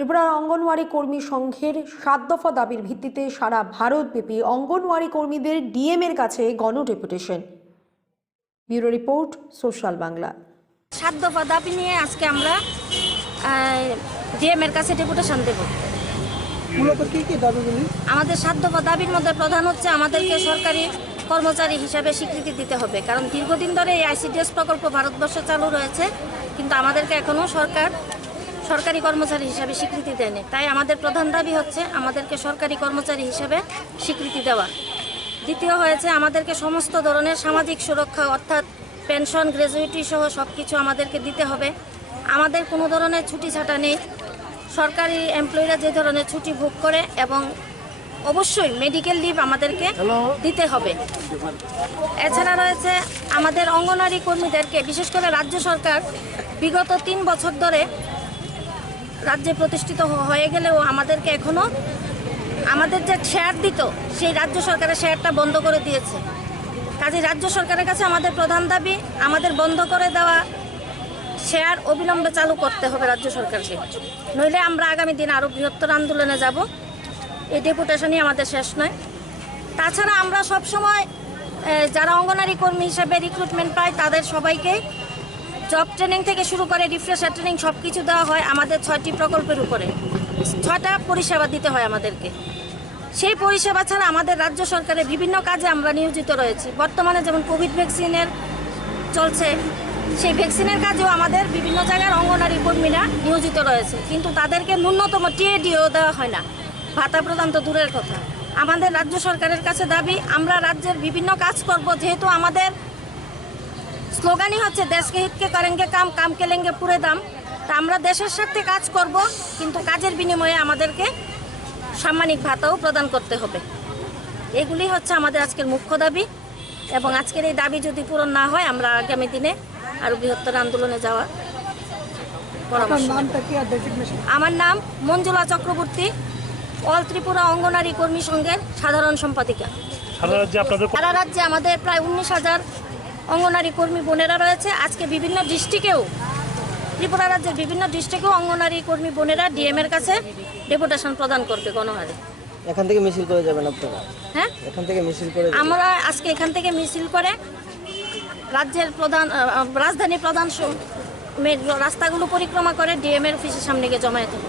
ত্রিপুরা অঙ্গনওয়াড়ি কর্মী সংঘের সাত দফা দাবির ভিত্তিতে সারা ভারতব্যাপী অঙ্গনওয়াড়ি কর্মীদের ডিএম এর কাছে গণ deputation. Bureau report social Bangla. সাত দফা দাবি নিয়ে আজকে আমরা ডিএম এর কাছে ডেপুটেশন দেব। মূলত কি কি দাবিগুলি? আমাদের সাত দফা দাবির মধ্যে প্রধান হচ্ছে আমাদেরকে সরকারি কর্মচারী হিসাবে স্বীকৃতি দিতে হবে। কারণ দীর্ঘদিন ধরে এই আইসিডিএস প্রকল্প ভারতবর্ষে চালু রয়েছে কিন্তু আমাদেরকে এখনও সরকার সরকারি কর্মচারী হিসাবে স্বীকৃতি দেয়নি। তাই আমাদের প্রধান দাবি হচ্ছে আমাদেরকে সরকারি কর্মচারী হিসাবে স্বীকৃতি দেওয়া। দ্বিতীয় হয়েছে আমাদেরকে সমস্ত ধরনের সামাজিক সুরক্ষা অর্থাৎ পেনশন গ্র্যাজুইটি সহ সব কিছু আমাদেরকে দিতে হবে। আমাদের কোনো ধরনের ছুটি ছাটা নেই। সরকারি এমপ্লয়িরা যে ধরনের ছুটি ভোগ করে এবং অবশ্যই মেডিকেল লিভ আমাদেরকে দিতে হবে। এছাড়া রয়েছে আমাদের অঙ্গনারী কর্মীদেরকে বিশেষ করে রাজ্য সরকার বিগত তিন বছর ধরে রাজ্যে প্রতিষ্ঠিত হয়ে গেলেও আমাদেরকে এখনও আমাদের যে শেয়ার দিত সেই রাজ্য সরকারের শেয়ারটা বন্ধ করে দিয়েছে। কাজে রাজ্য সরকারের কাছে আমাদের প্রধান দাবি আমাদের বন্ধ করে দেওয়া শেয়ার অবিলম্বে চালু করতে হবে রাজ্য সরকারকে। নইলে আমরা আগামী দিন আরও বৃহত্তর আন্দোলনে যাব। এই ডেপুটেশনই আমাদের শেষ নয়। তাছাড়া আমরা সবসময় এ, যারা অঙ্গনারী কর্মী হিসেবে রিক্রুটমেন্ট পাই তাদের সবাইকেই জব ট্রেনিং থেকে শুরু করে রিফ্রেশার ট্রেনিং সব কিছু দেওয়া হয় আমাদের ছয়টি প্রকল্পের উপরে। ছয়টা পরিষেবা দিতে হয় আমাদেরকে। সেই পরিষেবা ছাড়া আমাদের রাজ্য সরকারের বিভিন্ন কাজে আমরা নিয়োজিত রয়েছি। বর্তমানে যেমন কোভিড ভ্যাকসিনের চলছে, সেই ভ্যাকসিনের কাজেও আমাদের বিভিন্ন জায়গার অঙ্গনারী কর্মীরা নিয়োজিত রয়েছে। কিন্তু তাদেরকে ন্যূনতম টিএডিও দেওয়া হয় না। ভাতা প্রদান তো দূরের কথা। আমাদের রাজ্য সরকারের কাছে দাবি, আমরা রাজ্যের বিভিন্ন কাজ করব যেহেতু আমাদের স্লোগানই হচ্ছে দেশকে হিতকে করেঙ্গে কাম কাম কেলেঙ্গে পুরে দাম। তা আমরা দেশের স্বার্থে কাজ করব কিন্তু কাজের বিনিময়ে আমাদেরকে সাম্মানিক ভাতাও প্রদান করতে হবে। এগুলি হচ্ছে আমাদের আজকের মুখ্য দাবি এবং আজকের এই দাবি যদি পূরণ না হয় আমরা আগামী দিনে আরও বৃহত্তর আন্দোলনে যাওয়ার পরামর্শ আমার নাম মঞ্জুলা চক্রবর্তী অল ত্রিপুরা অঙ্গনারী কর্মী সংঘের সাধারণ সম্পাদিকা। সারা রাজ্যে আমাদের প্রায় উনিশ হাজার অঙ্গনারী কর্মী বোনেরা রয়েছে। আজকে বিভিন্ন ডিস্ট্রিক্টেও ত্রিপুরা রাজ্যের বিভিন্ন ডিস্ট্রিক্টেও অঙ্গনারী কর্মী বোনেরা ডিএম এর কাছে ডেপুটেশন প্রদান করবে গণহারে। এখান থেকে মিছিল করে যাবেন আপনারা? হ্যাঁ? এখান থেকে মিছিল করে আমরা আজকে এখান থেকে মিছিল করে রাজ্যের প্রধান রাজধানী প্রধান রাস্তাগুলো পরিক্রমা করে ডিএম এর অফিসের সামনে গিয়ে জমায়েত হবে।